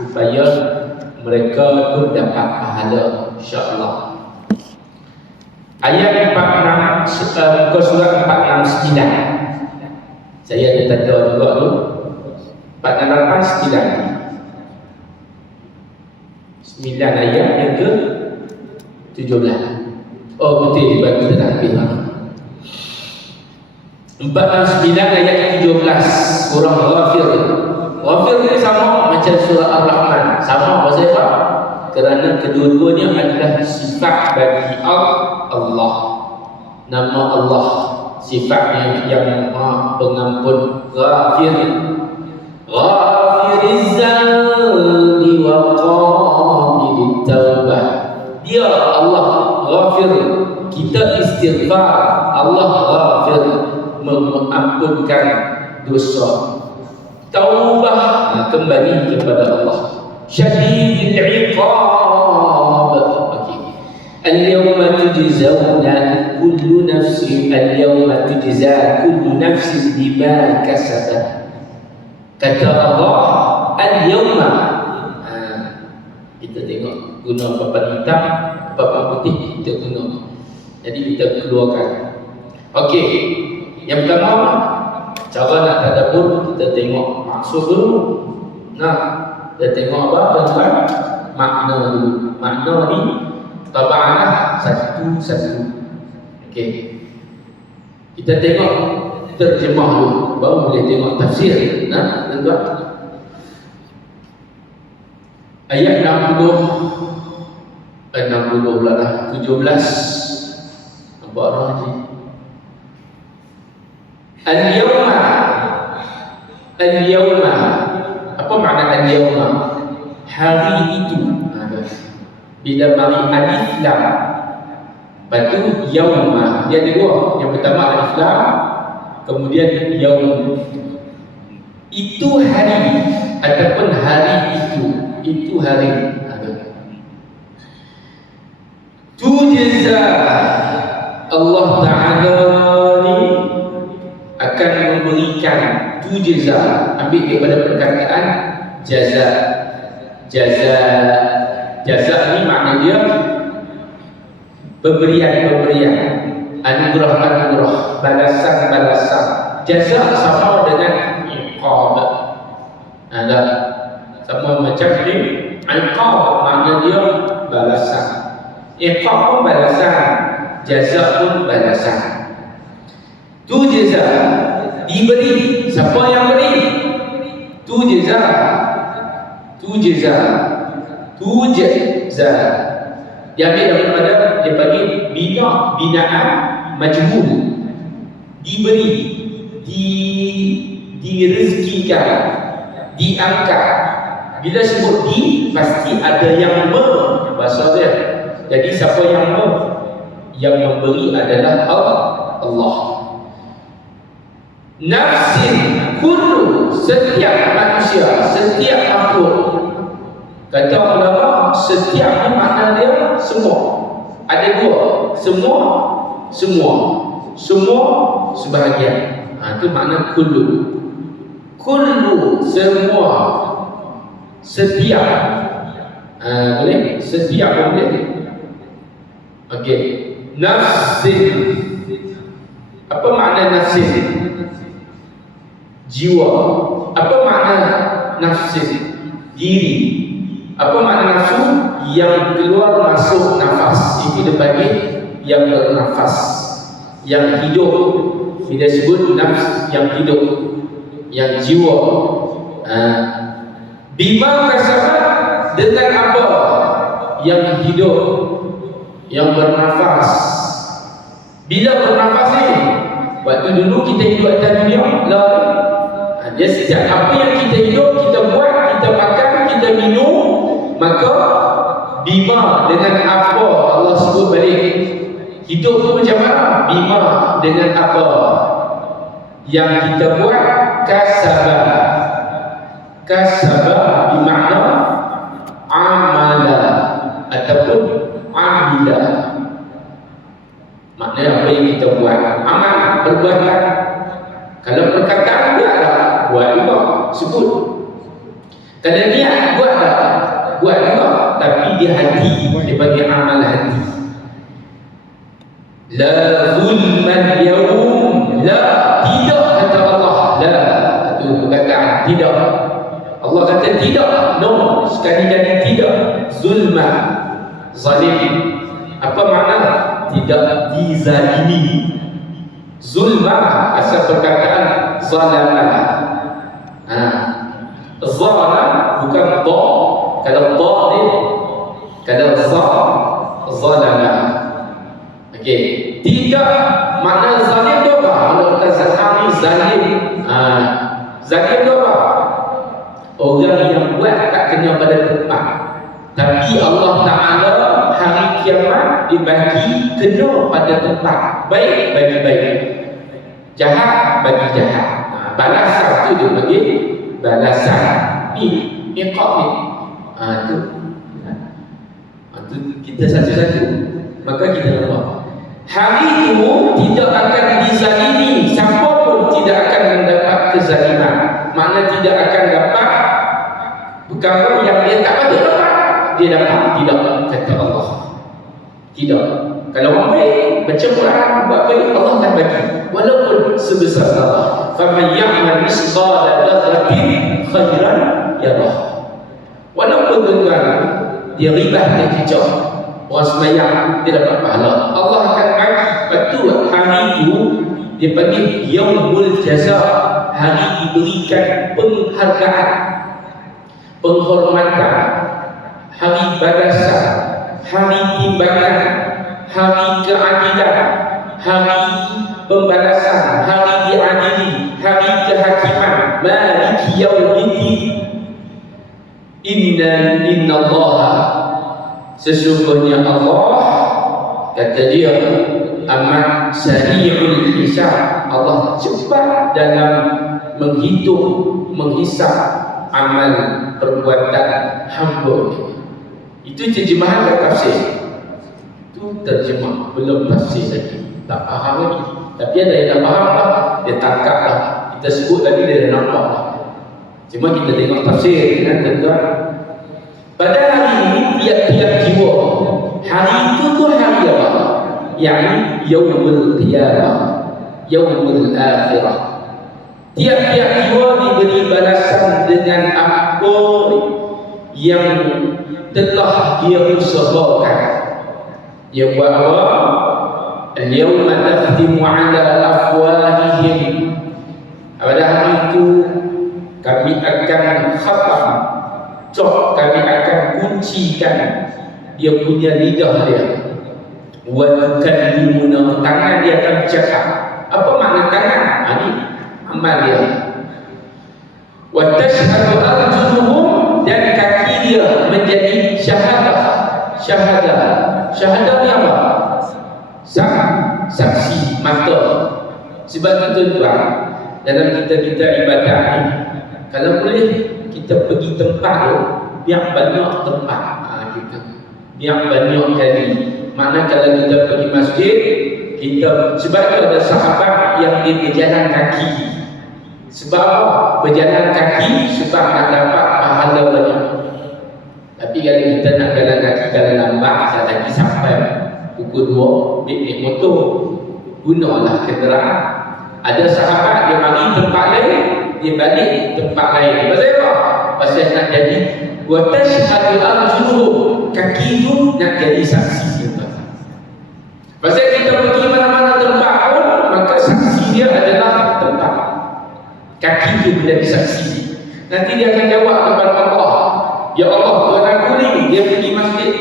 supaya mereka pun dapat pahala, insya-Allah. Ayat 46, muka surat 469. Saya ada tanda juga tu. 468 9 ayat yang ke 17. Oh betul, sebab kita dah habis lah. 49 ayat 17 surah Ghafir. Ghafir ni sama macam surah Ar-Rahman. Sama pasal apa? Kerana kedua-duanya adalah sifat bagi Allah. Nama Allah, sifatnya yang Maha Pengampun. Ghafir, Ghafiriz Zambi wa Qabilit Taubah. Dia Allah Ghafir, kita istighfar. Allah Ghafir, mengampunkan dosa. Taubah, kembali kepada Allah. Syadidil iqab. Al-yawma tujzauna kullu nafsin, al-yawma tujza kullu nafsin bima kasabat. Kata Allah, al-yawma. Kita tengok guna papan hitam, papan putih kita guna. Jadi kita keluarkan. Okey, yang pertama, cara nak tadabbur kita tengok maksud dulu. Nah, kita tengok apa tuan-tuan? Makna dulu. Makna ni tabaanlah satu-satu. Okey. Kita tengok terjemah dulu, baru boleh tengok tafsir. Nah, tuan-tuan. Ayat 60 pula lah, 17. Nampak orang ni. Al-yawma. Al-yawma. Apa makna al-yawma? Hari itu. Bila mari alif lam, lepas tu yawma. Dia ada dua. Yang pertama alif lam, kemudian yaum. Itu hari ataupun hari itu. Itu hari. Tujza, Allah Ta'ala ni akan memberikan. Tujza, ambil daripada perkataan jaza. Jaza ni makna dia pemberian, anugerah, balasan. Jaza sama dengan iqab. Ada sama macam ni. Iqab makna dia balasan. Iqab pun balasan, jaza pun balasan. Tujza, diberi. Siapa yang beri? Tujza. Dia ambil daripada, dia panggil binaan majhul. Diberi, direzekikan, diangkat. Bila sebut di, pasti ada yang bahasa dia. Jadi siapa yang yang memberi adalah Allah. Nafsin kullu, setiap manusia, setiap makhluk. Kata ulama, setiap ni makna dia semua. Ada dua, semua sebahagian. Itu makna kullu. Kullu, semua. Setiap. Boleh? Setiap boleh. Okey. Nafsin. Apa makna nafsin? Jiwa. Apa makna nafsin? Diri. Apa makna nafsu? Yang keluar masuk nafas. Itu dipanggil yang bernafas, yang hidup. Bila sebut nafs, yang hidup, yang jiwa. Bima kasabat, dengan apa? Yang hidup, yang bernafas. Bila bernafas ni, waktu dulu kita hidup atas dunia lah. Dia sejak apa yang kita hidup, kita buat, kita makan, kita minum, maka bima, dengan apa? Allah sebut balik. Hidup tu macam mana? Bima, dengan apa yang kita buat. Kasabah bermakna amala ataupun amila. Maknanya apa yang kita buat. Amal, perbuatan. Kalau perkataan buat tak? Buat juga, sebut. Kalau niat buat tak? buat juga, tapi di hati, dia bagi amal hati. La zulman yawm, la, tidak kata Allah, la, itu perkataan tidak. Allah kata tidak, no, sekali-kali tidak. Zulma, zalim. Apa makna? Tidak dizalimi. Zulma asal perkataan zalama. Zalam bukan dha. Kalau dha ni, kalau za, zalama. Okey, tidak makna zalim tu apa? Kalau kita sahami zalim, zalim tu apa? Orang yang buat tak kena pada tempat. Tapi Allah Ta'ala hari kiamat dibagi kena pada tempat. Baik bagi baik, jahat bagi jahat. Balasan tu dia bagi balasan. Ni iqab ni. Tu kita satu-satu. Maka kita nampak hari itu tidak akan dizalimi. Siapa pun tidak akan mendapat kezaliman. Makna tidak akan dapat perkara yang dia tak patut dapat, dia dapat. Tidak, kata Allah. Tidak. Kalau orang baik, macam orang buat baik, Allah akan bagi walaupun sebesar Allah. Faman ya'mal misqala dzarratin khairan yarah. Walaupun tuan dia ribah, dia kicau, orang sembahyang, dia dapat pahala, Allah akan bagi. Betul, hari itu dia panggil yaumul jaza, hari diberikan penghargaan, penghormatan, hari balasan, hari timbangan, hari keadilan, hari pembalasan, hari diadili, hari kehakiman. Maliki yaumiddin. Innallaha, sesungguhnya Allah, kata dia, amat sari'ul hisab. Allah cepat dalam menghitung, menghisap amal perbuatan hamba. Itu terjemahan dan tafsir. Itu terjemah, belum tafsir lagi. Tak faham lagi. Tapi ada yang dah faham lah, dia tangkap lah. Kita sebut tadi dia dah nampak lah. Cuma kita tengok tafsir kan tuan-tuan. Pada hari ini tiap-tiap jiwa, hari itu tu hari apa? Yani yaumul qiyamah, yaumul akhirah. Tiap-tiap jiwa diberi balasan dengan apa yang telah dia usahakan. Dia buat apa? Al-yawma nakhtimu ala afwahihim. Pada hari itu kami akan khatam, kami akan kuncikan dia punya lidah dia. Wa tukallimuna, tangan dia akan bercakap. Apa makna tangan? Ini amal dia. Wa tashhadu arjuluhum, dan kaki dia menjadi syahadah. Syahadah ni apa? Saksi mata. Sebab itu tuan, dalam kita ibadah ni, kalau boleh kita pergi tempat tu, biar banyak tempat kita, biar banyak kali. Mana kalau kita pergi masjid, kita, sebab tu ada sahabat yang dia berjalan kaki. Sebab apa? Berjalan kaki sebab nak dapat pahala banyak. Tapi kalau kita nak jalan kaki, kalau lambat, saya lagi sampai pukul 2, naik motor, gunalah kenderaan. Ada sahabat dia mari tempat lain, dia balik tempat lain. Pasal apa? Pasal nak jadi wa tashhadu arjuluhum, kaki tu nak jadi saksi kita. Pasal kita pergi mana-mana tempat pun, maka saksi dia adalah tempat. Kaki tu menjadi saksi. Nanti dia akan jawab kepada Allah, ya Allah, tuan aku ni dia pergi masjid,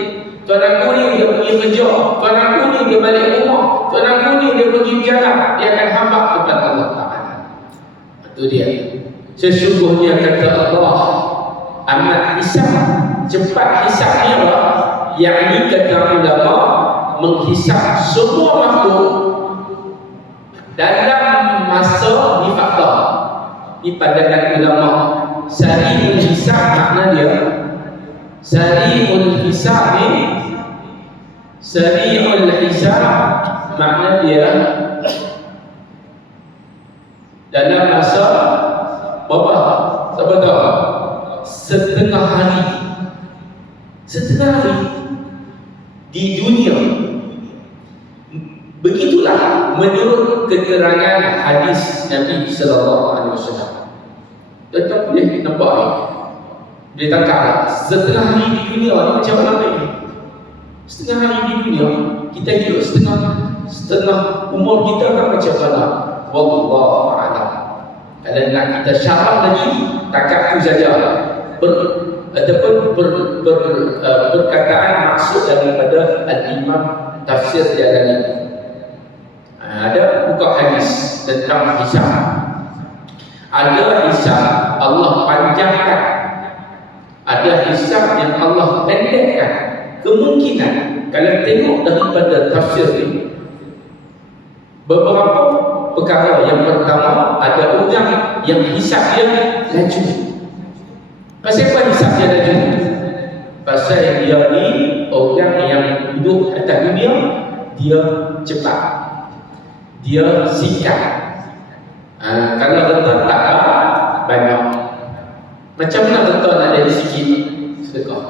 tuan aku ni dia pergi kerja, tuan aku ni dia balik rumah, tuan aku ni dia pergi berjalan. Dia akan hamba kepada Allah Ta'ala. Itu dia. Sesungguhnya kata Allah, amat hisab, cepat hisabnya apa? Yang kata ulama, menghisap semua makhluk dalam masa di fakta. Di pandangan ulama, sari'ul hisab makna dia, sari'ul hisab ni, sari'ul hisab makna dia dalam masa berapa? Siapa tahu? Setengah hari. setengah hari di dunia. Begitulah menurut keterangan hadis Nabi sallallahu alaihi wasallam. Tuan-tuan boleh nampak ni, dia tangkap setengah hari di dunia ni macam mana ni? Setengah hari di dunia kita hidup setengah umur kita kan macam mana? Wallahu a'lam. Kalau nak kita syarah lagi, takat tu saja. Ataupun perkataan maksud daripada al-Imam Tafsir Jalalain. Ada buka hadis tentang hisab. Ada hisab Allah panjangkan, ada hisab yang Allah pendekkan. Kemungkinan kalau tengok daripada tafsir ini, beberapa perkara. Yang pertama, ada orang yang hisab dia laju. Pasal apa hisab dia laju? Pasal dia ni orang yang hidup atas dunia, dia cepat, dia singkat. Kalau renta tak banyak, macam mana renta nak jadi sikit sedekah?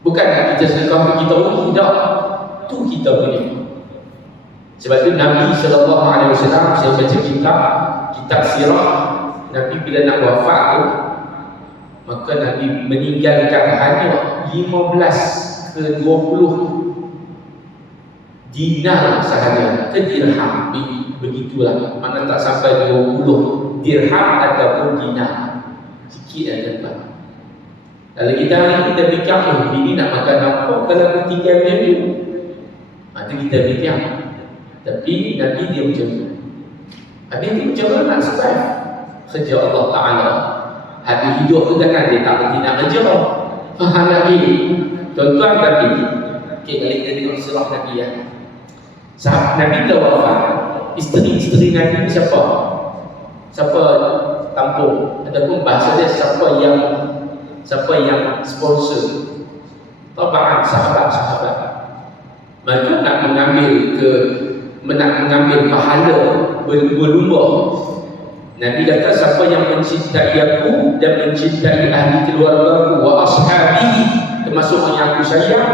Bukan kita sedekah kita rugi, tidak. Tu kita punya. Sebab tu Nabi sallallahu alaihi wasallam, saya baca kitab sirah Nabi bila nak wafat tu, maka Nabi meninggalkan hanya 15 ke 20 dinar sahaja, ke dirham. Begitulah, mana tak sampai 20 dirham ataupun dinar, sikit yang dapat. Kalau kita hari ni kita fikir, bini nak makan apa kalau aku tinggal dia tu, itu kita fikir. Tapi Nabi dia macam tu. Habis tu macam mana nak survive? Kerja Allah Ta'ala. Habis hidup tu kan dia tak berhenti nak kerja. Faham Nabi? Tuan-tuan Nabi. Okay, balik kita tengok surah Nabi ya. Sahabat Nabi dah wafat. Isteri-isteri Nabi siapa? Siapa tampung? Ataupun bahasa dia siapa yang sponsor? Tabaran sahabat-sahabat. Mereka nak mengambil pahala berlumba. Nabi kata siapa yang mencintai aku dan mencintai ahli keluarga aku wa ashabi, termasuk yang aku sayang,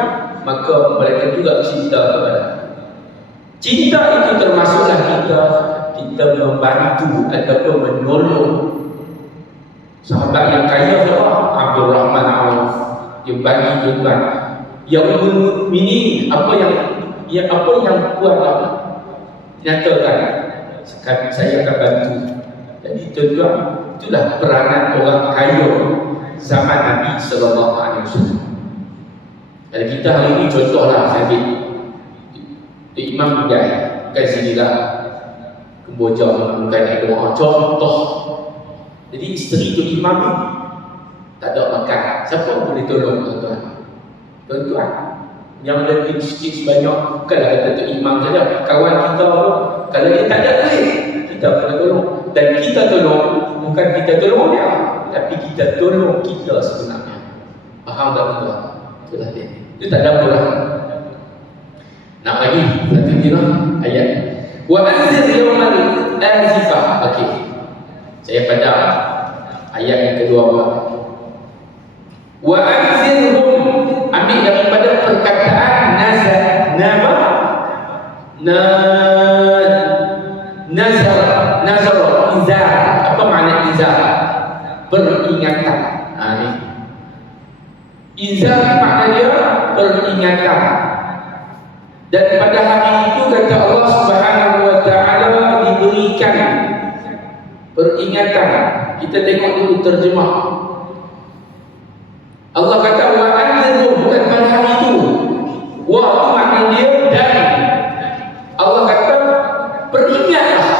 maka mereka juga cinta kepada. Cinta itu termasuklah kita membantu ataupun menolong sahabat yang kaya siapa? Abdul Rahman Auf. Dia bagi tuan. Yang ini apa yang kuat nyatakan saya akan bantu. Jadi tuan-tuan, itulah peranan orang kaya zaman Nabi sallallahu alaihi wasallam. Kalau kita hari ini contohlah saya Imam bukan sinilah Kemboja bukan ada doa contoh. Jadi isteri tu imam ni tak ada makan, siapa boleh tolong tuan-tuan? Tuan-tuan yang ada di masjid sebanyak, bukanlah kata tu imam saja, kawan kita pun kalau dia tak ada duit, kita boleh tolong. Dan kita tolong, bukan kita tolong dia, tapi kita tolong kita sebenarnya. Faham tak tuan? Itulah dia. Itu tak ada orang. Nak lagi satu kira ayat. Wa anzir yawmal azifah. Okey. Saya pada ayat yang kedua. Wa anzirhum, ambil daripada perkataan nazar izar. Apa makna izar? Peringatan. Ini izar maknanya peringatan. Dan pada hari itu kata Allah Subhanahu wa taala diberikan peringatan. Kita tengok dulu terjemah. Allah kata wa anzirhum, bukan pada hari itu. Wa itu makna dia dan. Allah kata peringatlah,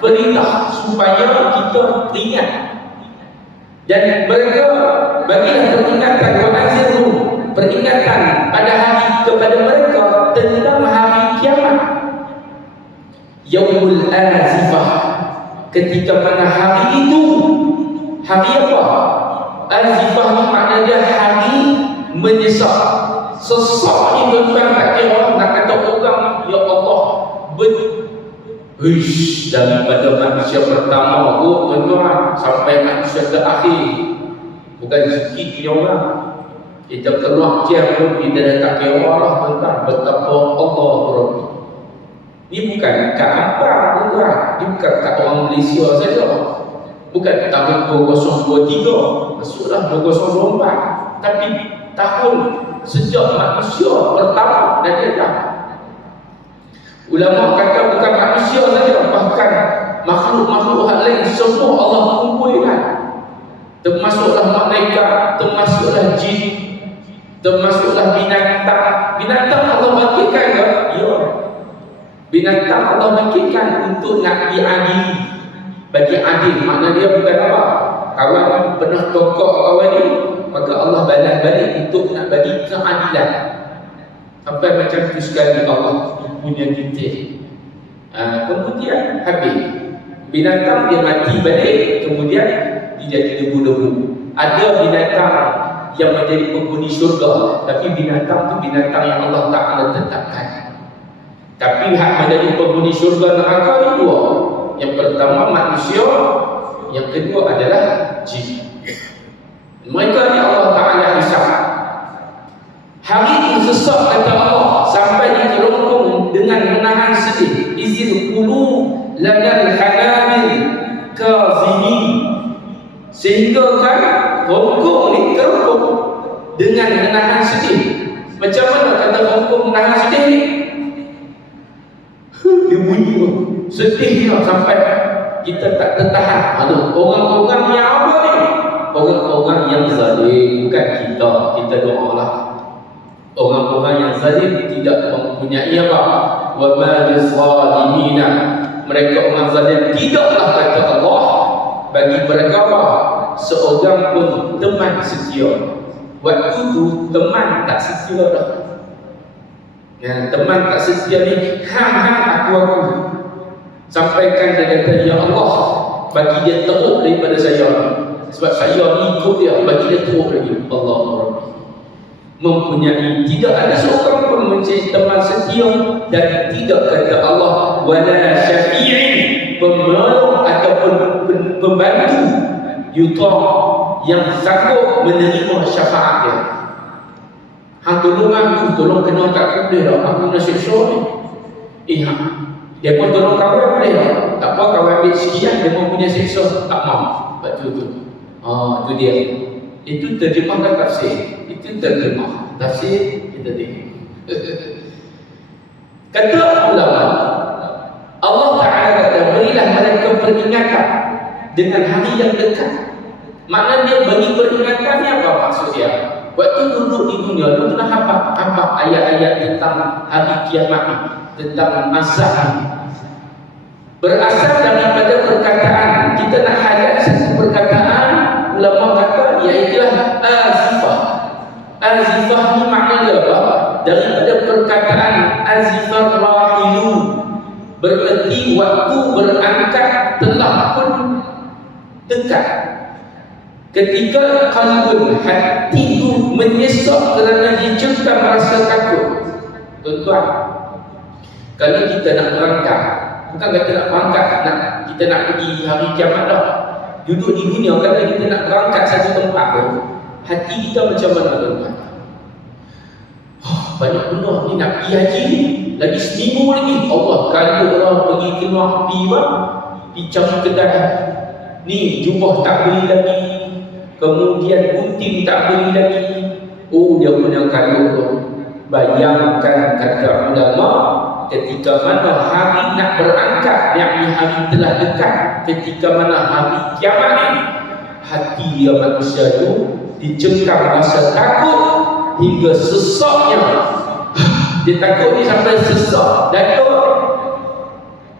perintah supaya kita ingat. Dan mereka bagilah peringatan wa anzirhum, peringatan pada hari kepada mereka tentang hari kiamat. Yaumul azifah, ketika mana hari itu. Hari apa? Azifah ni makna dia hari menyesal. Sesak ni tuan-tuan, tak kira nak kata orang ya Allah daripada manusia pertama tuan-tuan sampai manusia terakhir, bukan sikit punya orang. Kita keluar jam pun kita dah tak kira lah tuan-tuan, betapa Allah Rabbi. Ini bukan kat apa tuan-tuan, ini bukan kat orang Malaysia saja, bukan tahun 2023, masuklah 2024, tapi tahun sejak manusia pertama Nabi Adam. Ulama kata bukan manusia saja, bahkan makhluk-makhluk hal lain semua Allah kumpulkan, termasuklah malaikat, termasuklah jin, termasuklah binatang. Binatang Allah bangkitkan ke? Ya. Binatang Allah bangkitkan untuk nak diadili, bagi adil. Makna dia bukan apa? Kawan pernah tokok kawan ni, maka Allah balas balik untuk nak bagi keadilan. Sampai macam tu sekali Allah punya kita. Kemudian habis. Binatang dia mati balik, kemudian dia jadi debu-debu. Ada binatang yang menjadi penghuni syurga, tapi binatang tu binatang yang Allah Ta'ala tetapkan. Tapi hak menjadi penghuni syurga neraka ni dua. Yang pertama manusia, yang kedua adalah jin. Mereka ni Allah Ta'ala hisab. Hari itu sesak kata Allah, sampai dikerongkong dengan menahan sedih. Izil qulu lanal hanabil kazimin. Sehingga kan rongkong ni kerongkong dengan menahan sedih. Macam mana kata rongkong menahan sedih ni? Dia bunyi sedihnya sampai kita tak tertahan. Aduh, orang-orang yang apa ni? Orang-orang yang zalim, bukan kita. Kita doa lah. Orang-orang yang zalim tidak mempunyai apa? Wa ma lizalimina. Mereka orang zalim tidaklah kata Allah bagi mereka apa? Seorang pun teman setia. Waktu tu teman tak setia dah. Ya, teman tak setia ni aku sampaikan dia kata, ya Allah, bagi dia teruk daripada saya, sebab saya ni ikut dia, bagi dia teruk lagi. Allah Rabbi mempunyai, tidak ada seorang pun menjadi teman setia, dan tidak kata Allah wala syafi'in, penolong ataupun pembantu yuta yang sanggup menerima syafaat dia. Hang tolong aku, tolong kena kat aku boleh tak? Aku nak siksa ni. Dia pun tolong kawan boleh tak? Tak apa, kawan ambil sekian, dia pun punya siksa. Tak mahu. Betul tu. Itu dia. Itu terjemahkan tafsir. Itu terjemah. Tafsir, kita tengok. Kata ulama, Allah Ta'ala kata, berilah mereka peringatan dengan hari yang dekat. Makna dia bagi peringatan ni apa maksudnya? Waktu duduk di dunia, lu kena hafal ayat-ayat tentang hari kiamat ni, tentang azab ni. Berasal daripada perkataan, kita nak hayat satu perkataan, ulama kata iaitulah azifah. Azifah ni makna dia apa? Daripada perkataan azifah rahilu, bererti waktu berangkat telah pun dekat. Ketika kalbun, hati itu menyesok kerana dicengkam rasa takut. Tuan-tuan, kalau kita nak berangkat, bukan kata nak berangkat, kita nak pergi hari kiamat dah. Duduk di dunia, kalau kita nak berangkat satu tempat pun, hati kita macam mana tuan-tuan? Banyak benda ni nak pergi haji ni, lagi seminggu lagi. Allah kalau orang pergi keluar pergi bang, pergi cari kedai ni, jubah tak beli lagi, kemudian gunting tak beli lagi. Dia punya kayu tu. Bayangkan kata ulama, ketika mana hari nak berangkat, yakni hari telah dekat, ketika mana hari kiamat ni, hati dia manusia tu dicengkam rasa takut hingga sesaknya. Dia takut ni sampai sesak, takut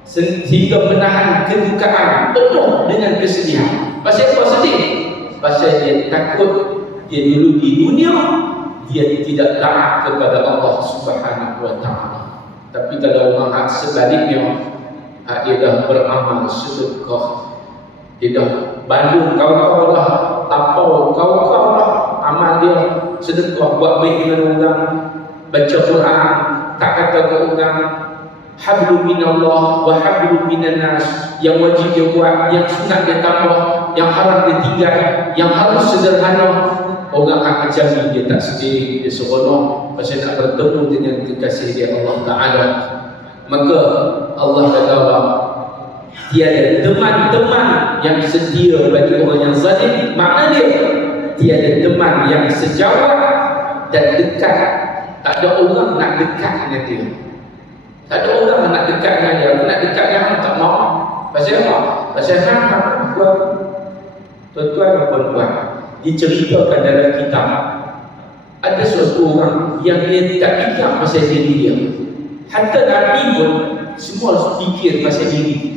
sehingga menahan kedukaan penuh dengan kesedihan. Pasal apa sedih? Pasal dia takut dia dulu di dunia dia tidak taat kepada Allah Subhanahu wa Ta'ala. Tapi kalau orang hak sebaliknya, dia dah beramal sedekah, dia dah bandung kau-kau lah, tapau kau-kau lah, amal dia sedekah, buat baik dengan orang, baca Quran, tak kata ke orang, hablu minallah wa hablu minan nas, yang wajib dia buat, yang sunat dia tambah, yang haram dia tinggal, yang harus sederhana. Orang orang yang macam ni, dia tak sedih, dia seronok pasal nak bertemu dengan kekasih dia Allah Ta'ala. Maka Allah kata apa? Tiada teman-teman yang setia bagi orang yang zalim. Makna dia tiada teman yang sejawat dan dekat. Tak ada orang nak dekat dengan dia. Tak ada orang nak dekat dengan dia. Aku nak dekat dengan hang tak mau. Pasal apa? Pasal hang buat. Tuan-tuan dan puan-puan, diceritakan dalam kitab ada suatu orang yang dia tak fikir pasal diri dia. Hatta Nabi pun semua fikir pasal diri.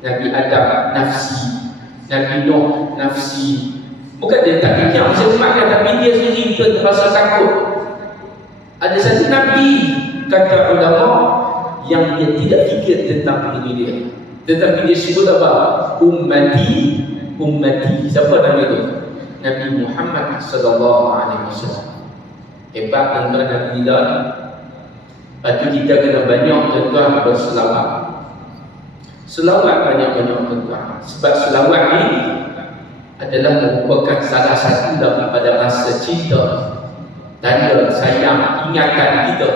Nabi Adam nafsi, Nabi Nuh nafsi. Bukan dia tak fikir pasal umat dia, tapi dia sendiri pun terasa takut. Ada satu Nabi, kata ulama, yang dia tidak fikir tentang diri dia, tetapi dia sebut apa? Ummati, ummati. Siapa nama itu? Nabi Muhammad sallallahu alaihi wasallam. Hebat tuan-tuan dan tidak. Lepas tu kita kena banyak tuan-tuan berselawat. Selawat banyak-banyak tuan-tuan. Sebab selawat ni adalah merupakan salah satu daripada rasa cinta, tanda sayang, ingatan kita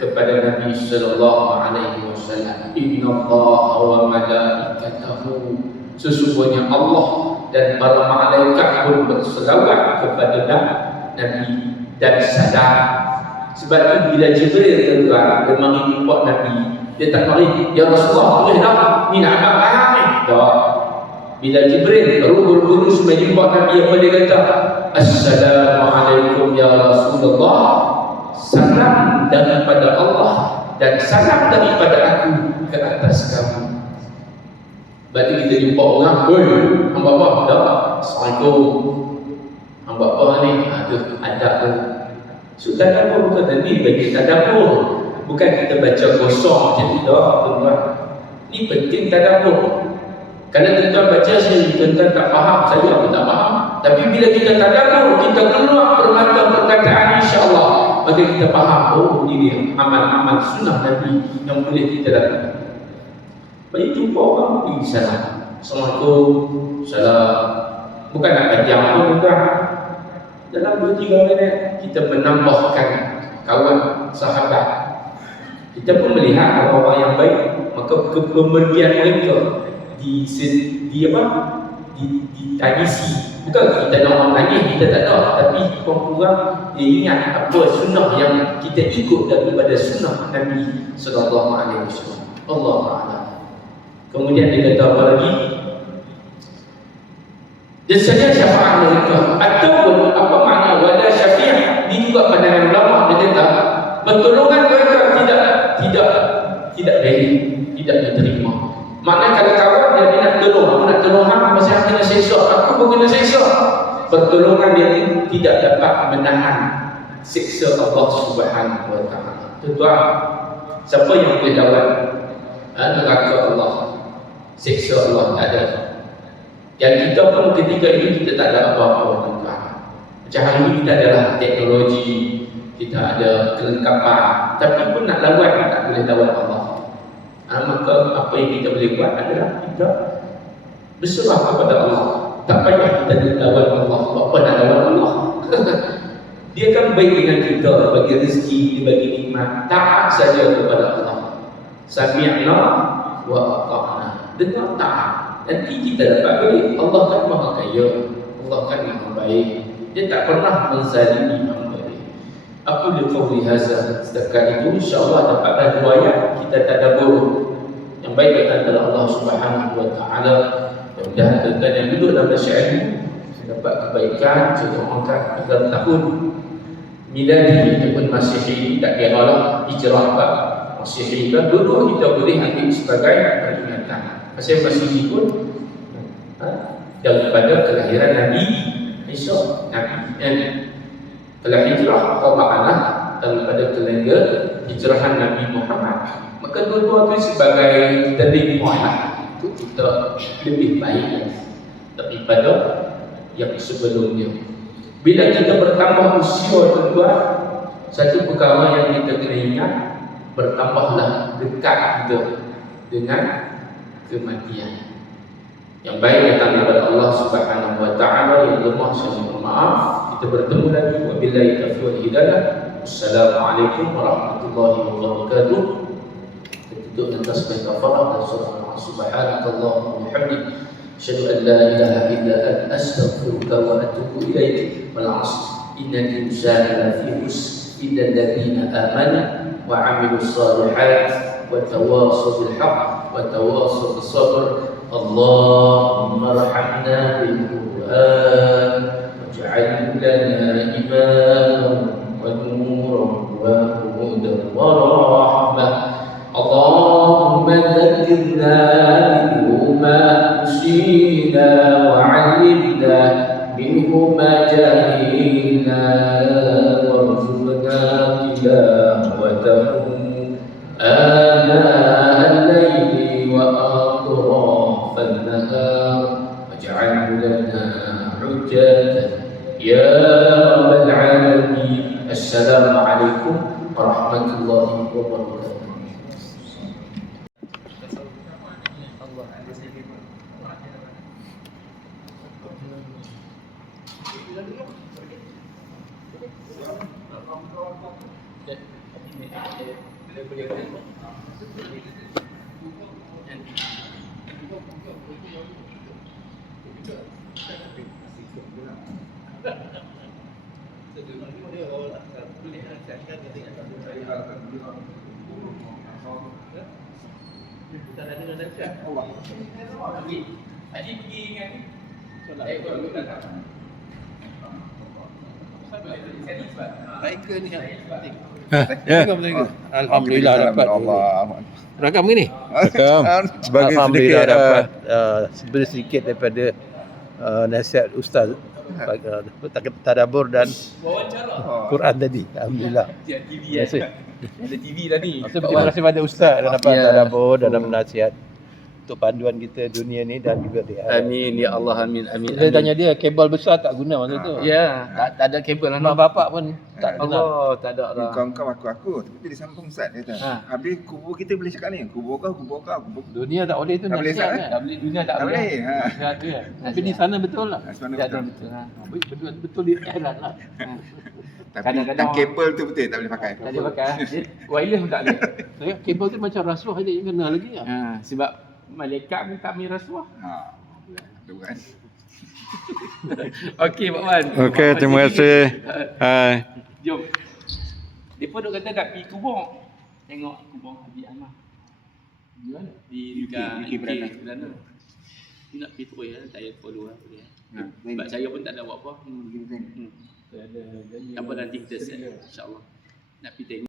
kepada Nabi sallallahu alaihi wasallam. Innallaha wa malaikatahu, sesungguhnya Allah dan para malaikat pun berselawat kepada Nabi dan salam. Sebab tu bila Jibril tuan-tuan dia mari jumpa Nabi, dia tak mari ya Rasulullah boleh tak ni nak faham ni tak. Bila Jibril Ruhul Qudus mai jumpa Nabi, apa dia kata? Assalamualaikum ya Rasulullah, salam daripada Allah dan salam daripada aku ke atas kamu. Berarti kita jumpa orang, "Oi, hang buat apa?" "Tak. Assalamualaikum." "Hang buat apa ni?" "Aduh, adab tu." So tadabbur bukan tadi bagi tadabbur. Bukan kita baca kosong macam tu dah, tuan-tuan. Ni penting tadabbur. Kalau tuan-tuan baca sendiri, tuan-tuan tak faham, saya pun tak faham. Tapi bila kita tadabbur, kita keluar permata perkataan insya-Allah, maka kita faham, oh ini dia amal-amal sunnah Nabi yang boleh kita lakukan. Baik jumpa orang, pergi salam. Assalamualaikum, salam. Bukan nak kajang pun tuan-tuan. Dalam 2-3 minit kita menambahkan kawan, sahabat. Kita pun melihat orang-orang yang baik, maka kepemergian mereka ditangisi. Bukan kita nak orang nangis, kita tak tahu, tapi kurang-kurang dia ingat apa sunnah yang kita ikut daripada sunnah Nabi sallallahu alaihi wasallam. Allah Ta'ala. Kemudian dia kata apa lagi? Jasanya syafaat mereka, ataupun apa makna wala syafi'ah, ini juga pandangan ulama. Dia kata pertolongan mereka tidak valid, tidak diterima. Maknanya kalau kawan dia nak tolong, aku nak tolong hang pasal hang kena seksa, aku pun kena seksa. Pertolongan dia tidak dapat menahan siksa Allah Subhanahu wa taala. Tuan-tuan, siapa yang boleh lawan neraka Allah, siksa Allah? Tak ada. Yang kita pun ketika itu kita tak ada apa-apa, tuan-tuan. Macam hari ini kita adalah teknologi, kita ada kelengkapan, tapi pun nak lawan tak boleh lawan Allah. Maka apa yang kita boleh buat adalah kita berserah kepada Allah. Tak payah kita lawan Allah. Apa nak lawan Allah? Dia kan baik dengan kita, bagi rezeki, dia bagi nikmat. Taat saja kepada Allah. Sami'na wa ata'na. Dengar taat. Nanti kita dapat balik. Allah kan maha kaya, Allah kan maha baik. Dia tak pernah menzalimi hamba dia. Aku di qawli hadza, setakat itu insya-Allah dapatlah 2 ayat kita tadabbur yang baik antara Allah Subhanahu wa taala. Mudah-mudahan tuan-tuan yang duduk dalam masyarakat ini dapat kebaikan. Saya doakan agar tahun miladi ataupun Masihi, tak kira lah hijrah ke Masihi ke, dua-dua kita boleh ambil sebagai peringatan. Pasal Masihi pun daripada kelahiran Nabi Isa, telah hijrah atau makna daripada keluarga hijrahan Nabi Muhammad. Maka dua-dua itu sebagai turning point lah. Itu kita lebih baik daripada yang sebelumnya. Bila kita bertambah usia, tuan-tuan, satu perkara yang kita kena ingat, bertambahlah dekat kita dengan kematian. Yang baik datang daripada Allah Subhanahu wa taala, yang lemah saya mohon maaf. kita bertemu lagi. Wabillahi taufiq wal hidayah. Assalamualaikum warahmatullahi wabarakatuh. Kita tutup dengan tasbih kafarah dan surah subhanakallahumma wa bihamdik asyhadu an la ilaha illa anta astaghfiruka wa atubu ilaik. Wal 'asr innal insana lafi khusr illa alladziina aamanu wa 'amilus shalihaat wa tawassaw bil haqq wa tawassaw bis sabr. Allahumma arhamna bil Qur'an waj'al lana imaman wa nuran wa hudan wa rahmah. Allahumma dhakkirna minhu ma nusina wa 'allimna minhu ma jahilna warzuqna tilawatahu ana al-layli wa atrafa an-nahar waj'alhu lana hujjatan ya rabbal alamin. Assalamualaikum warahmatullahi wabarakatuh. Alhamdulillah dapat. Rakam ke ni? Sebagai Alhamdulillah sedikit dapat sedikit daripada nasihat ustaz tadabbur dan Quran tadi. Alhamdulillah. Terima kasih. Ada TV tadi. Terima kasih pada ustaz dan dapat tadabbur dalam nasihat untuk panduan kita dunia ni dan juga di akhirat. Amin ya Allah, amin amin. Saya tanya dia kabel besar tak guna masa tu. Ya, tak ada kabel Mak bapak pun tak kenal. Allah, tak ada lah. Kau aku tapi dia sambung Ustaz dia kata. Habis kubur kita boleh cakap ni, kubur kau. Dunia tak boleh tu Tak boleh, nasihat Ustaz, kan. Tak boleh, dunia tak Tak boleh. boleh. Ha. Nasihat tu kan. Tapi di sana betul lah. Sebenarnya Tak ada betul. betul. Betul di akhirat lah. Tapi Kadang-kadang kabel tu betul tak boleh pakai. Tak boleh pakai. Wireless pun tak boleh. Saya kabel tu macam rasuah dia yang kena lagi lah. Sebab malaikat pun tak ambil rasuah. Tu kan. Okey Pak Wan. Okey, terima kasih. Hai. Jom. Dia pun duk kata nak pergi kubur. Tengok kubur Habib Ahmad. Di mana? Di dekat UK Perdana. Perdana. Dia nak pergi terus ya, saya follow lah boleh. Sebab saya pun tak ada buat apa. Ada Apa nanti kita set insya-Allah. Nak pergi tengok.